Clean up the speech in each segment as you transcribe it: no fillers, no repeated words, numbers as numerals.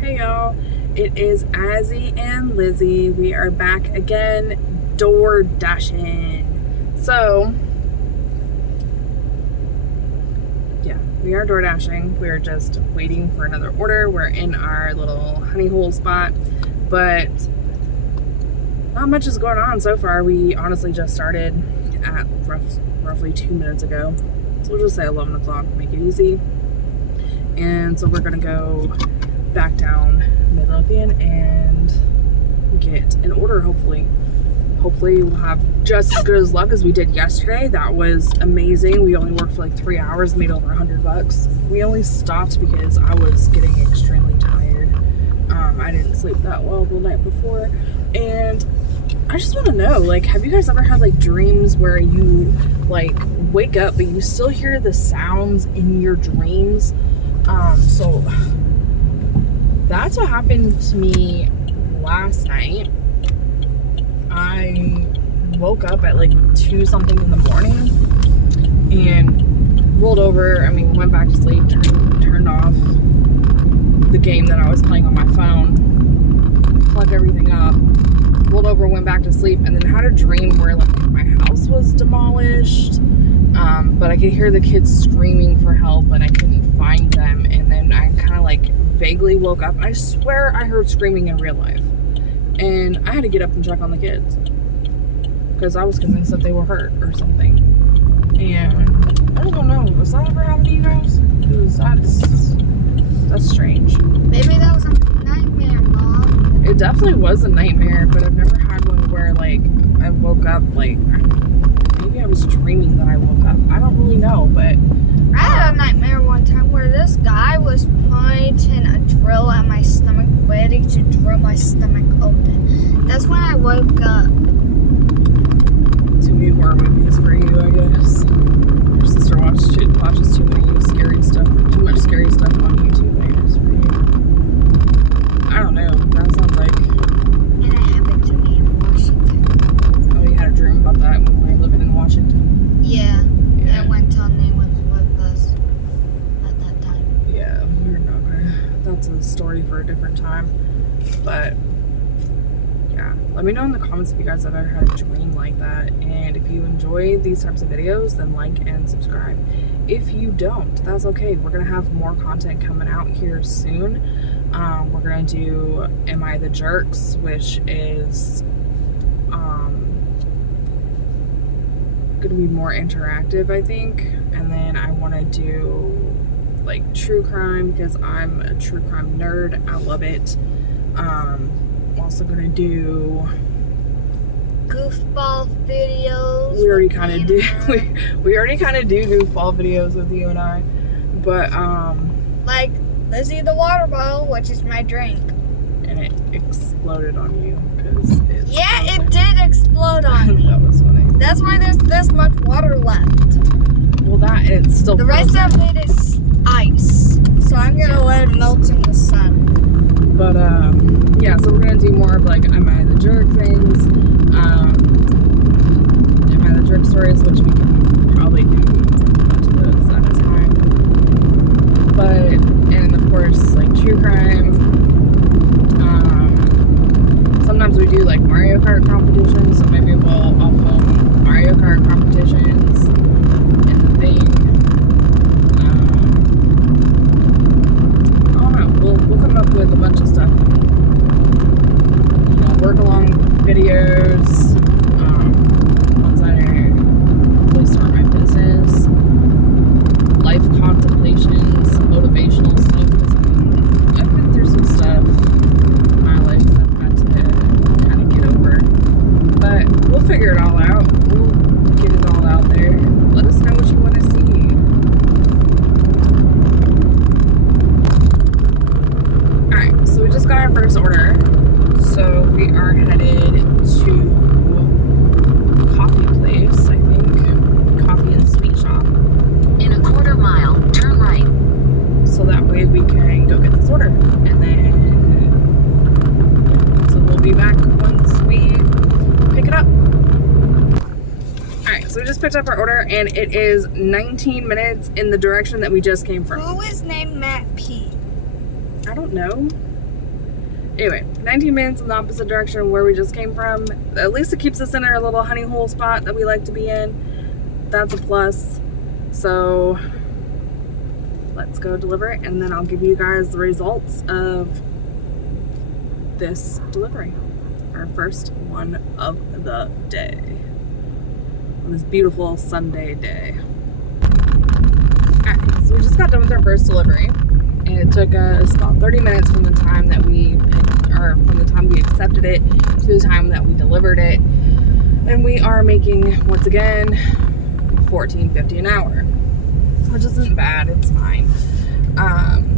Hey y'all, it is Azzy and Lizzie. We are back again, door dashing. So, yeah, we are door dashing. We're just waiting for another order. We're in our little honey hole spot, but not much is going on so far. We honestly just started at roughly 2 minutes ago. So we'll just say 11 o'clock, make it easy. And so we're gonna go back down Midlothian and get an order, hopefully. Hopefully we'll have just as good as luck as we did yesterday. That was amazing. We only worked for like 3 hours, made over $100. We only stopped because I was getting extremely tired. I didn't sleep that well the night before. And I just want to know, like, have you guys ever had like dreams where you like wake up but you still hear the sounds in your dreams? So that's what happened to me last night. I woke up at like 2 something in the morning and rolled over. I mean, went back to sleep, turned off the game that I was playing on my phone, plugged everything up, rolled over, went back to sleep, and then had a dream where like my house was demolished. But I could hear the kids screaming for help and I couldn't find them. And then I kind of like vaguely woke up. I swear I heard screaming in real life. And I had to get up and check on the kids because I was convinced that they were hurt or something. And I don't know, has that ever happened to you guys? Because that's strange. Maybe that was a nightmare, Mom. It definitely was a nightmare, but I've never had one where like I woke up like maybe I was dreaming that I woke up. I don't really know, but I had a nightmare one time where this guy was pointing a drill at my stomach, ready to drill my stomach open. That's when I woke up. Too many horror movies for you, I guess. Your sister watches too much scary stuff on YouTube, I guess, for you. I don't know. That sounds like. And it happened to me in Washington. Oh, you had a dream about that when we were living in Washington? Yeah. And when Tony was with us at that time. Yeah, we're not gonna. That's a story for a different time. But yeah, let me know in the comments if you guys have ever had a dream like that. And if you enjoy these types of videos, then like and subscribe. If you don't, that's okay. We're gonna have more content coming out here soon. We're gonna do Am I the Jerks, which is gonna be more interactive, I think. And then I want to do like true crime because I'm a true crime nerd. I love it. I'm also gonna do goofball videos. We already kind of do. We already kind of do goofball videos with you and I, but like Lizzie the water bottle, which is my drink. And it exploded on you because it did explode on me. That was funny. That's why there's this much water left. Well, it's still the rest of it is ice, so I'm gonna let it melt in the sun. But yeah, so we're gonna do more of like Am I the Jerk things, Am I the Jerk stories, which we can probably do a bunch of those at a time. But and of course like true crime. Sometimes we do like Mario Kart competitions, so maybe I'll film Mario Kart competitions and the thing. I don't know. We'll come up with a bunch of stuff. You know, work along videos. Once I hopefully start my business, life contemplations, motivational stuff. Because I've been through some stuff in my life that I've had to kind of get over. But we'll figure it all out. We'll get it all out there. Let us know what you want to see. Alright, so we just got our first order. So we are headed to a coffee place, I think. Coffee and sweet shop. In a quarter mile, turn right. So that way we can go get this order. And then, yeah, so we'll be back once we pick it up. Alright, so we just picked up our order and it is 19 minutes in the direction that we just came from. Who is named Matt P? I don't know. Anyway, 19 minutes in the opposite direction of where we just came from. At least it keeps us in our little honey hole spot that we like to be in. That's a plus. So let's go deliver it, and then I'll give you guys the results of this delivery. Our first one of the day. On this beautiful Sunday day. Alright, so we just got done with our first delivery. And it took us about 30 minutes from the time that we accepted it to the time that we delivered it. And we are making, once again, $14.50 an hour, which isn't bad, it's fine.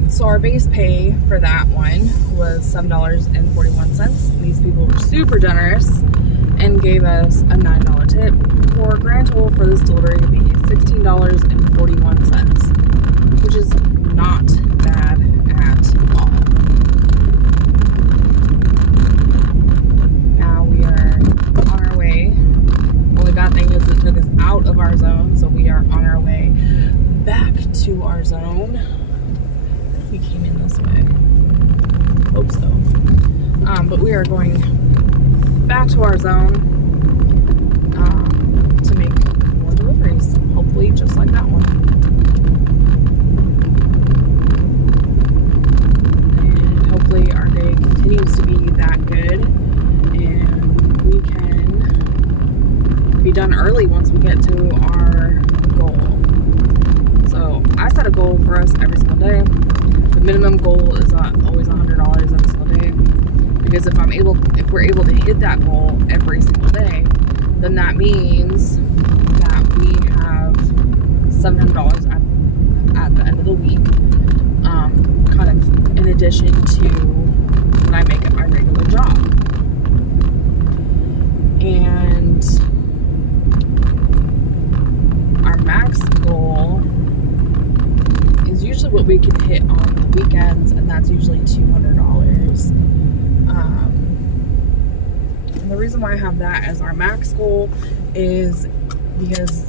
So our base pay for that one was $7.41. These people were super generous and gave us a $9 tip for a grand total for this delivery to be $16.41, which is not bad at all. Now we are on our way. Only bad thing is it took us out of our zone, so we are on our way back to our zone. We came in this way. Hope so. But we are going back to our zone to make more deliveries. Hopefully just like that one. And hopefully our day continues to be that good. And we can be done early once we get to our goal. So I set a goal for us every single day. The minimum goal is always $100 every single day, because if we're able to hit that goal every single day, then that means that we have $700 at the end of the week, kind of in addition to when I make it my regular job. And our max goal is usually what we can hit on the weekends, and that's usually $200. And the reason why I have that as our max goal is because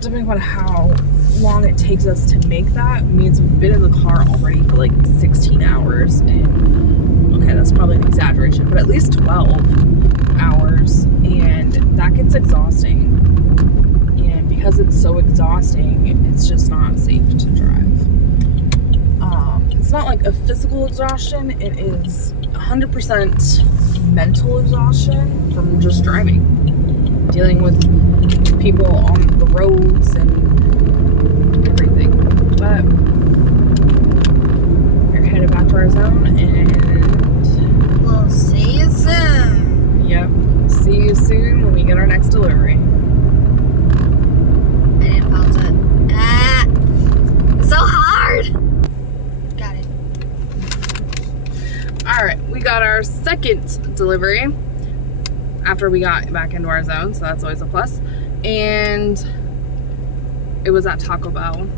depending on how long it takes us to make that means we've been in the car already for like 16 hours, and okay, that's probably an exaggeration, but at least 12 hours, and that gets exhausting. And because it's so exhausting, it's just not safe to drive. It's not like a physical exhaustion, it is 100% mental exhaustion from just driving, dealing with people on the roads and everything. But we're headed back to our zone, and We'll see you soon. yep, see you soon when we get our next delivery. I didn't pause it. It's so hard. Got it. Alright, we got our second delivery after we got back into our zone, so that's always a plus. And it was at Taco Bell,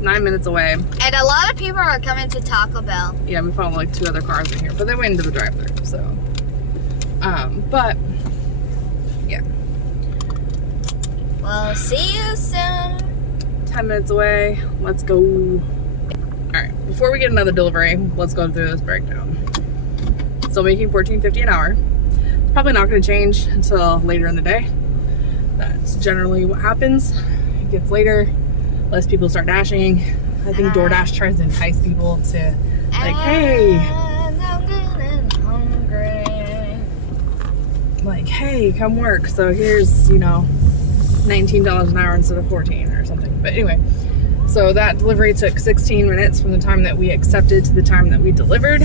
9 minutes away. And a lot of people are coming to Taco Bell. Yeah, we found like 2 other cars in here, but they went into the drive-thru, so. But, yeah. We'll see you soon. 10 minutes away, let's go. Alright, before we get another delivery, let's go through this breakdown. Still making $14.50 an hour. Probably not going to change until later in the day. That's generally what happens. It gets later, less people start dashing. I think DoorDash tries to entice people to, like, hey, And I'm getting hungry. like, hey, come work. So here's, you know, $19 an hour instead of 14 or something. But anyway, so that delivery took 16 minutes from the time that we accepted to the time that we delivered.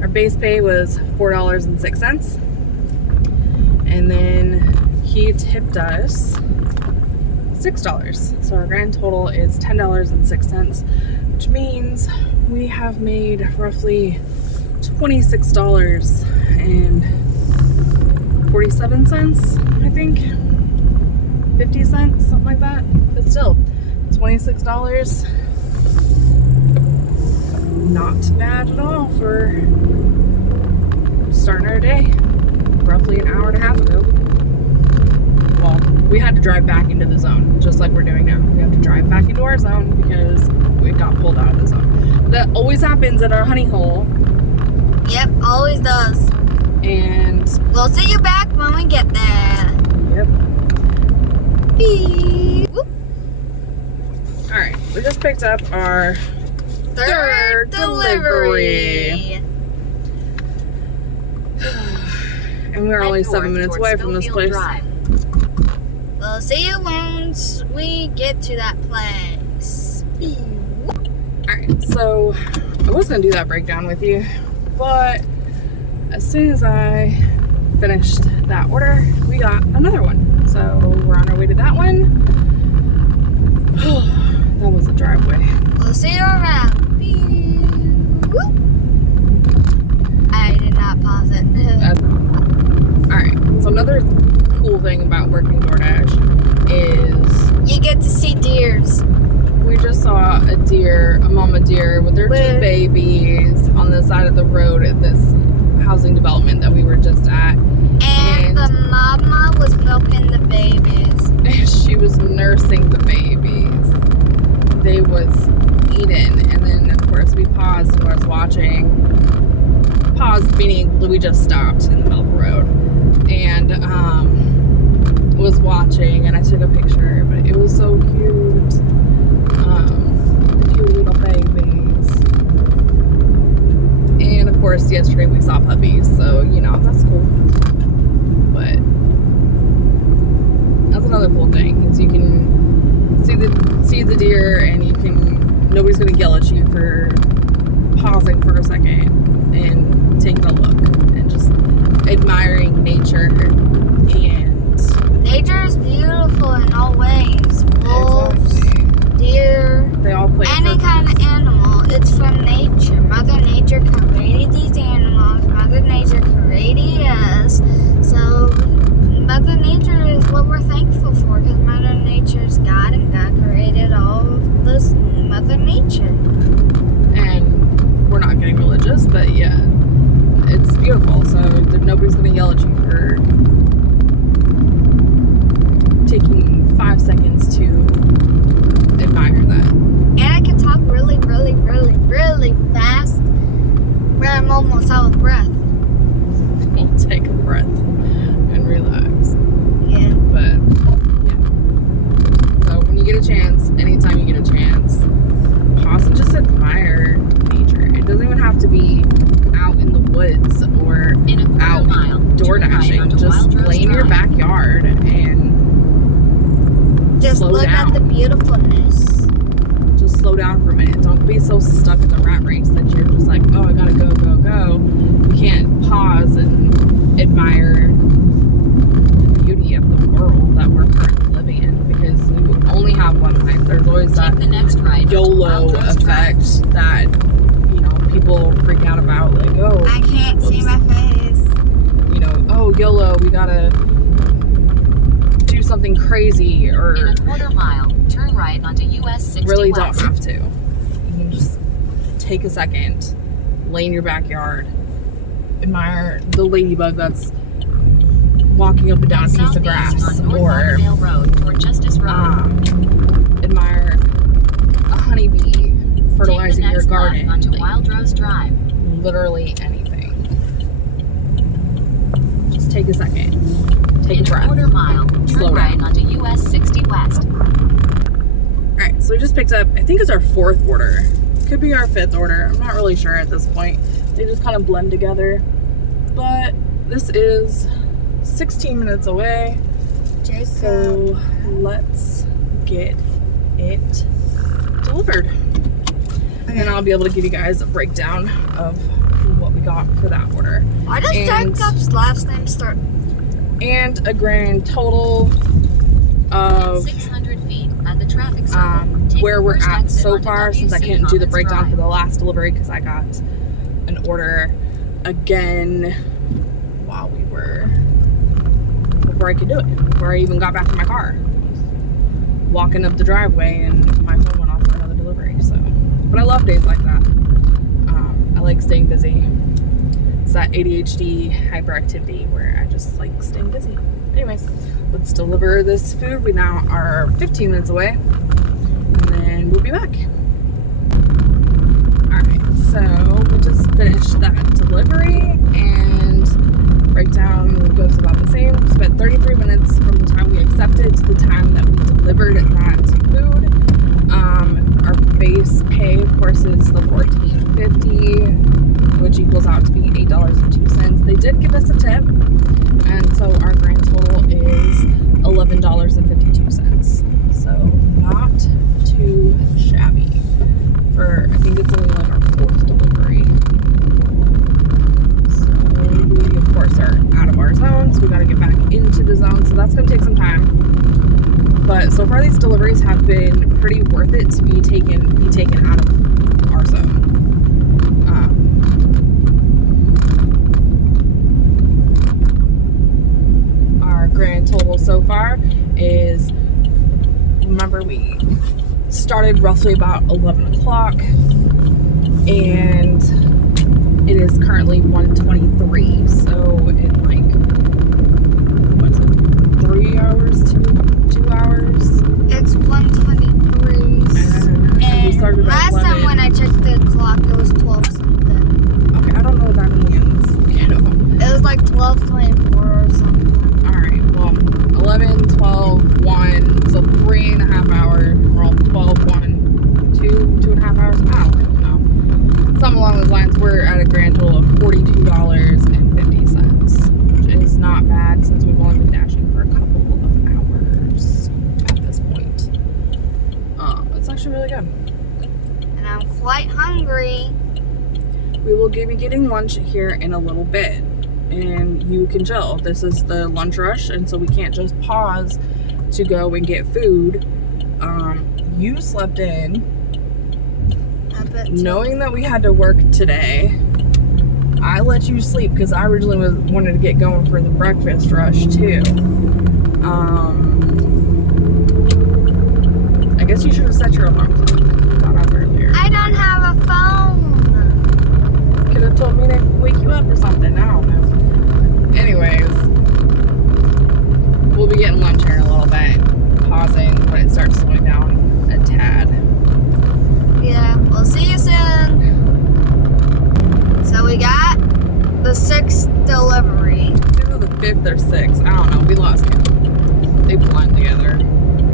Our base pay was $4.06. And then he tipped us $6. So our grand total is $10.06, which means we have made roughly $26.47, I think. 50 cents, something like that. But still, $26. Not bad at all for starting our day roughly an hour and a half ago. Well, we had to drive back into the zone, just like we're doing now. We have to drive back into our zone because we got pulled out of the zone. That always happens at our honey hole. Yep, always does. And We'll see you back when we get there. yep. Beep. Whoop. All right, we just picked up our Third delivery. and we're only Head 7 north minutes towards away from this Schofield place. Drive. We'll see you once we get to that place. Beep. Alright, so I was gonna do that breakdown with you, but as soon as I finished that order, we got another one. So we're on our way to that one. That was a driveway. We'll see you around. Beep. Whoop. I did not pause it. Alright, so another cool thing about working DoorDash is You get to see deers. we just saw a deer, a mama deer with their two With- babies on the side of the road at this housing development that we were just at. And the mama was milking the babies. She was nursing the babies. They was eating, and then of course we paused and was watching. Paused meaning we just stopped in the middle of the road and was watching, and I took a picture. But it was so cute. The cute little babies. And of course, yesterday we saw puppies, so you know that's cool. But that's another cool thing is you can see the deer, and you can nobody's gonna yell at you for pausing for a second and taking a look and just admiring nature. And Nature is beautiful in all ways. Wolves, deer, they all play a any kind of purpose. animal. It's from nature. Mother Nature created these animals. Mother Nature created us. So Mother Nature is what we're thankful for, because Mother Nature is God, and God created all of this Mother Nature. And we're not getting religious, but yeah, it's beautiful. So nobody's gonna yell at you for taking 5 seconds to admire that. And I can talk really, really, really, really fast where I'm almost out of breath. We'll take a breath and relax. Yeah. But yeah. So when you get a chance, anytime you get a chance, pause and just admire nature. It doesn't even have to be out in the woods or In a quarter out mile, door turn right dashing. onto Just Wild Rose lay in your Drive. backyard and Just slow look down. at the beautifulness. Just slow down for a minute. Don't be so stuck in the rat race that you're just like, oh, I gotta go, go, go. You can't pause and admire the beauty of the world that we're currently living in, because you only have one life. There's always that Take the next right onto YOLO Wild Rose Drive. effect that, you know, people freak out about. Like, oh, I can't see Oops. my face. you know, oh, YOLO, we gotta do something crazy, In or a quarter mile, turn right onto US 60 really West. don't have to. You can just take a second, lay in your backyard, admire the ladybug that's walking up and down a piece of Southeast grass, on North or Lauderdale Road toward Justice Road. admire a honeybee fertilizing Take the your next garden. left onto Like, Wild Rose Drive. literally anything. Just take a second, take a In a breath. quarter mile, Slow turn right down. onto US 60 West. Alright, so we just picked up, I think it's our 4th order. Could be our 5th order. I'm not really sure at this point. They just kind of blend together. But this is 16 minutes away. Jacob. So let's get it delivered. And I'll be able to give you guys a breakdown of what we got for that order. Why does and- Jacob's last name start? And a grand total of 600 feet at the traffic circle. Take where the we're first at exit so onto far, since I WC couldn't do the Commons breakdown Drive. for the last delivery because I got an order again while we were, before I could do it, before I even got back to my car. Walking up the driveway and my phone went off for another delivery. So, but I love days like that. I like staying busy. It's that ADHD hyperactivity where I just like staying busy Anyways, let's deliver this food. We now are 15 minutes away, and then we'll be back. Alright, so we just finished that delivery, and breakdown goes about the same. We spent 33 minutes from the time we accepted to the time that we delivered that food. Our base pay, of course, is the $14.50, which equals out to be $8.02. They did give us a tip, and so our grand total is $11.52. So not too shabby for, I think it's only like our 4th delivery. So we, of course, are out of our zone, so we got to get back into the zone. So that's going to take some time. But so far, these deliveries have been pretty worth it to be taken out of our zone. Our grand total so far is, remember, we started roughly about 11 o'clock, and it is currently 1:23. So in like, what is it, 3 hours, 2 hours? It's 1:23. And we started at last 11. time when I checked the clock, it was 12 something. Okay, I don't know what that means. You know. It was like 12:24 or something. Alright, well, 11, 12, 1, so 3.5 hours, well, 12, 1, 2.5 hours, I don't really know. Something along those lines. We're at a grand total of $42.50, which is not bad since we've only been dashing for a couple of hours at this point. It's actually really good. And I'm quite hungry. We will be getting lunch here in a little bit, and you can chill. This is the lunch rush, and so we can't just pause to go and get food. You slept in, I bet knowing that we had to work today. I let you sleep because I originally wanted to get going for the breakfast rush too. I guess you should have set your alarm clock. Got up earlier. I don't have a phone. Could have told me to wake you up or something. I don't know. Anyways, we'll be getting lunch here in a little bit. Pausing when it starts slowing down a tad. Yeah, we'll see you soon. So we got the 6th delivery. It's either the 5th or 6th. I don't know. We lost count. They blend together.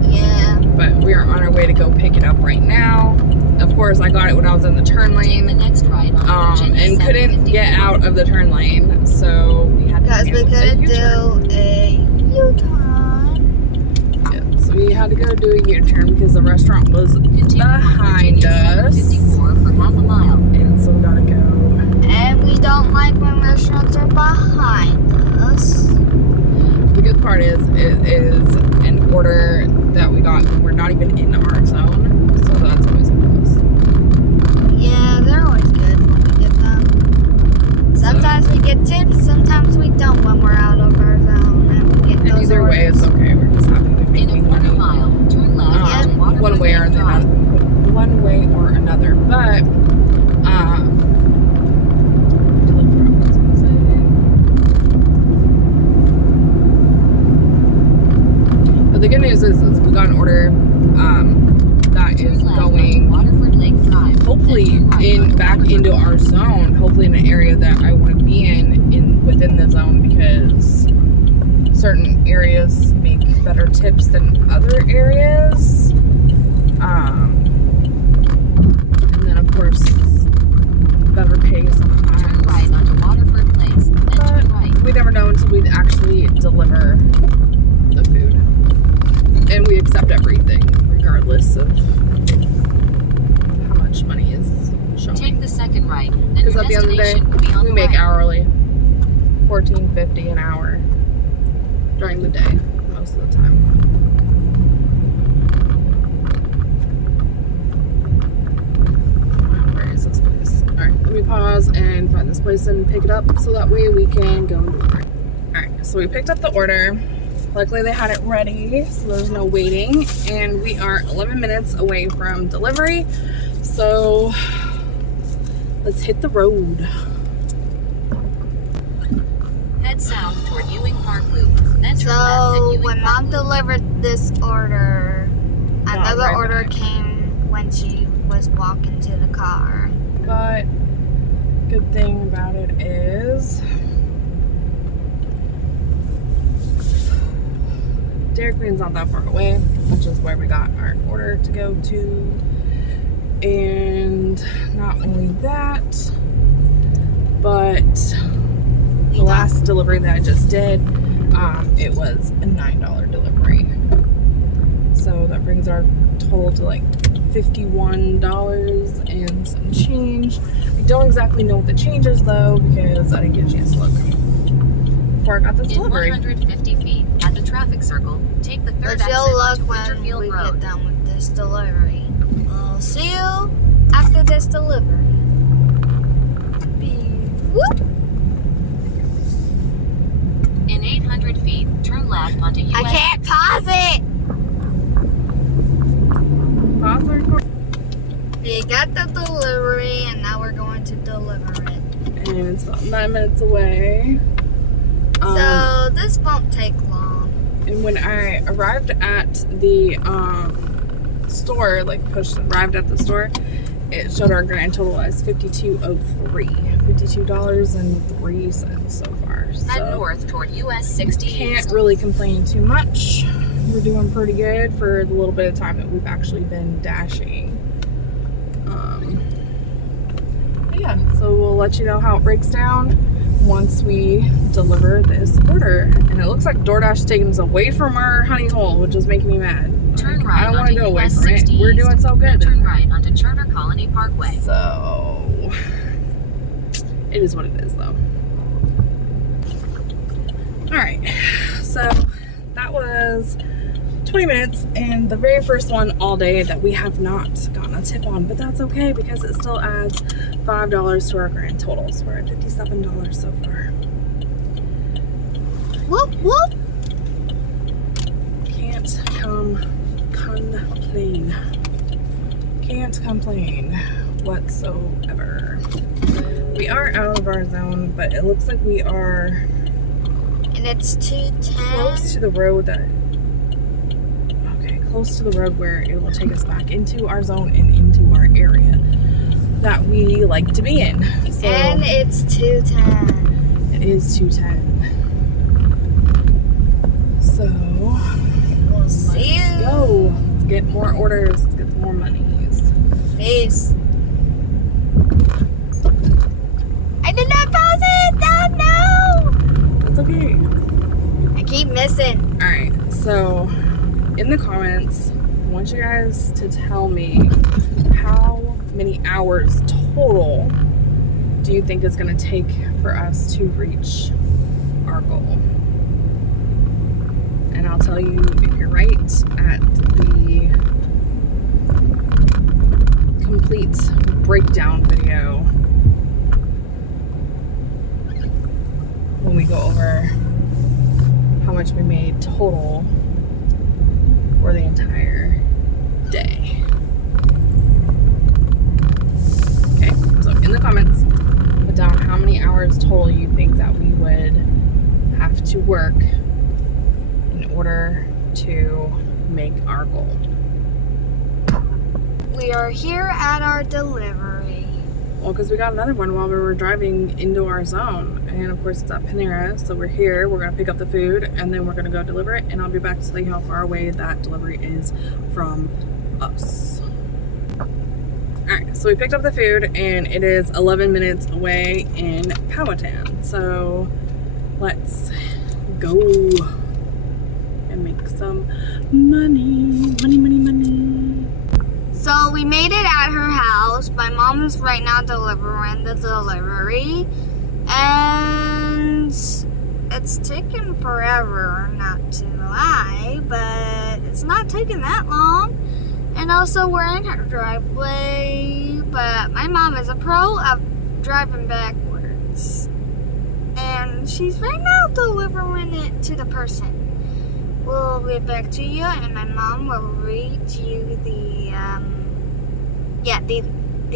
Yeah. But we are on our way to go pick it up right now. Of course, I got it when I was in the turn Take the lane. next right on Virginia And couldn't 754. get out of the turn lane, so we had to Because we do a couldn't U-turn. do a U-turn. Yeah, so we had to go do a U-turn because the restaurant was Continue on behind Virginia us. 754 for half a mile. And so we gotta go. And we don't like when restaurants are behind us. The good part is, it is an order that we got when we're not even in our zone. So that's always a plus. Yeah, they're always good when we get them. Sometimes we get tips, sometimes we don't when we're out of our zone. And we get And those either way, orders. it's okay. We're just happy to be In a making quarter money. mile, turn left on Waterford One way or Lake another. Drive. One way or another. But the good news is we got an order that Turn is left going on Waterford Lake Drive. hopefully Then turn right on back Waterford into our zone, hopefully in an area that I want to be in within the zone, because certain areas make better tips than other areas. And then of course better pay Turn sometimes. right onto Waterford Place. Then turn right. We never know until we actually deliver the food. And we accept everything, regardless of how much money is Take showing. the second right. Then Because your at the end of the day, destination will be on we the make right. hourly. $14.50 an hour during the day, most of the time. Where is this place? Alright, let me pause and find this place and pick it up so that way we can go and deliver it. Alright, so we picked up the order. Luckily they had it ready, so there's no waiting. And we are 11 minutes away from delivery. So let's hit the road. Head south toward Ewing Park Loop. Then Turn left So and when Ewing Mom Park Loop. delivered this order, another right order back. came when she was walking to the car. But good thing about it is Dairy Queen's not that far away, which is where we got our order to go to. And not only that, but the last delivery that I just did, it was a $9 delivery. So that brings our total to like $51 and some change. I don't exactly know what the change is though, because I didn't get a chance to look before I got this In delivery. 150 feet, at the traffic circle, take the third But exit you'll look onto when Winterfield we Road. get done with this delivery. I'll see you after this delivery. Beep. Whoop. In 800 feet, turn left onto US. I can't pause it. Pause the record. We got the delivery and now we're going to deliver it. And it's about 9 minutes away. So this won't take long. And when I arrived at the store, like arrived at the store, it showed our grand total as $52.03. $52.03 so far. Head So north toward US 60 can't East. really complain too much. We're doing pretty good for the little bit of time that we've actually been dashing. But yeah, so we'll let you know how it breaks down once we deliver this order. And it looks like DoorDash is taking us away from our honey hole, which is making me mad. Turn Like, right I don't want to onto go away US from it. 60 We're doing so Then good. turn right onto Charter Colony Parkway. So it is what it is though. Alright, so that was 20 minutes and the very first one all day that we have not gotten a tip on, but that's okay because it still adds $5 to our grand total. So we're at $57 so far. Whoop whoop. Can't complain. Can't complain whatsoever. We are out of our zone, but it looks like we are And it's 2:10. close to the road close to the road where it will take us back into our zone and into our area that we like to be in. So And it's 2:10. it is 2:10. So We'll see let's you. go. Let's get more orders. Let's get more monies. Peace. I did not pause it. Oh no. That's okay. I keep missing. All right. So in the comments, I want you guys to tell me how many hours total do you think it's going to take for us to reach our goal? And I'll tell you if you're right at the complete breakdown video when we go over how much we made total for the entire day. Okay, so in the comments, put down how many hours total you think that we would have to work in order to make our goal. We are here at our delivery. Well, because we got another one while we were driving into our zone. And of course, it's at Panera. So we're here. We're going to pick up the food and then we're going to go deliver it. And I'll be back to see how far away that delivery is from us. Alright, so we picked up the food and it is 11 minutes away in Powhatan. So let's go and make some money. Money. So we made it at her house. My mom is right now delivering the delivery. And it's taken forever, not to lie, but it's not taking that long. And also we're in her driveway, but my mom is a pro of driving backwards. And she's right now delivering it to the person. We'll get back to you and my mom will read you the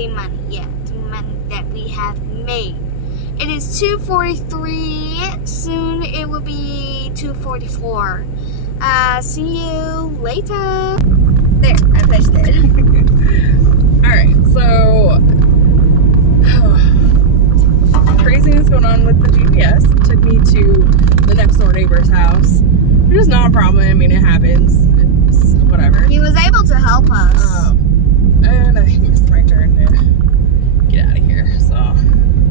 money, the money that we have made. It is 2:43. Soon it will be 2:44. See you later. There, I pushed it. Alright, so craziness going on with the GPS. Took me to the next door neighbor's house, which is not a problem. I mean, it happens. It's whatever. He was able to help us. And I missed my turn to get out of here, so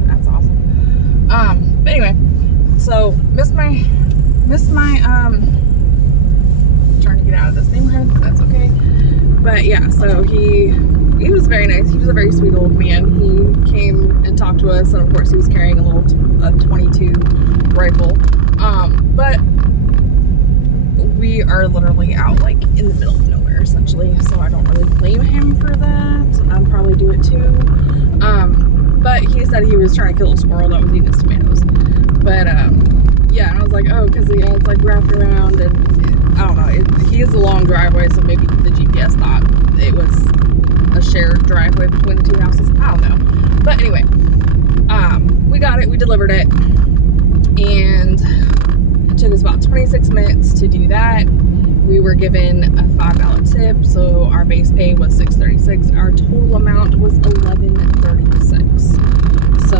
that's awesome. But anyway, so missed my trying to get out of this neighborhood, but that's okay. But yeah, so he was very nice. He was a very sweet old man. He came and talked to us, and of course he was carrying a 22 rifle. But we are literally out like in the middle of nowhere essentially, so I don't really blame him for that. I'd probably do it too. But he said he was trying to kill a squirrel that was eating his tomatoes. But yeah, and I was like, oh, because it's like wrapped around, and I don't know. He has a long driveway, so maybe the GPS thought it was a shared driveway between the two houses. I don't know. But anyway, we got it. We delivered it, and it took us about 26 minutes to do that. We were given a $5 tip, so our base pay was $6.36. Our total amount was $11.36. So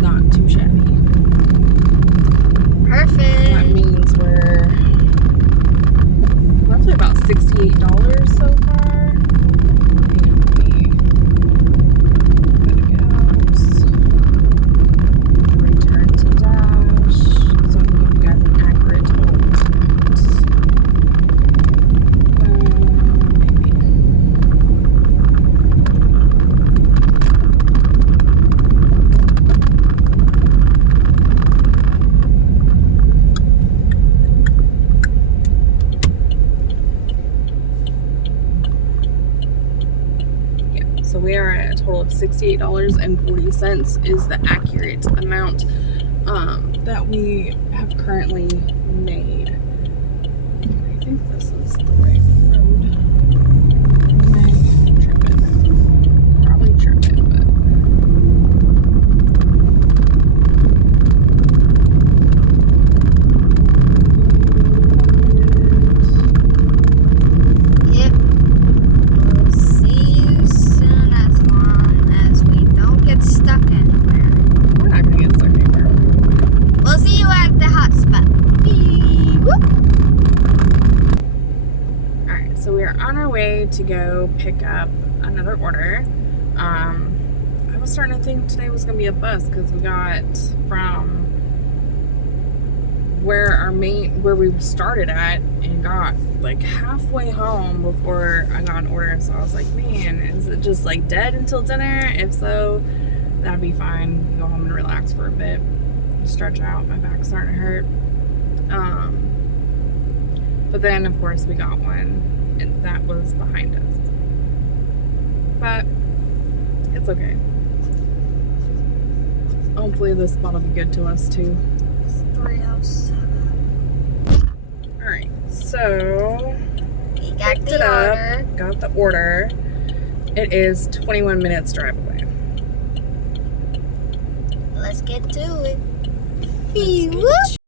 not too shabby. That Perfect. means we're roughly about $68 so far. And we gotta get out, return to Dash, so I can give you guys an accurate total estimate. Maybe. So we are at a total of $68.40 is the accurate amount that we have currently made. I think this is the right road. Am I tripping? Probably tripping, but Yep. We'll see you soon as long as we don't get stuck anywhere. we're not gonna get stuck anywhere. We'll see you at the hot spot. Beep, whoop. Alright, so we are on our way to go pick up another order. I was starting to think today was going to be a bus because we got from where we started at and got like halfway home before I got an order. So I was like, man, is it just like dead until dinner? If so, that'd be fine. Go home and relax for a bit, stretch out. My back's starting to hurt. But then of course we got one and that was behind us. But it's okay. Hopefully this spot will be good to us too. It's 3:07. Alright, so We got picked the it up, order. got the order. It is 21 minutes drive away. Let's get to it. Let's Beep, get whoop.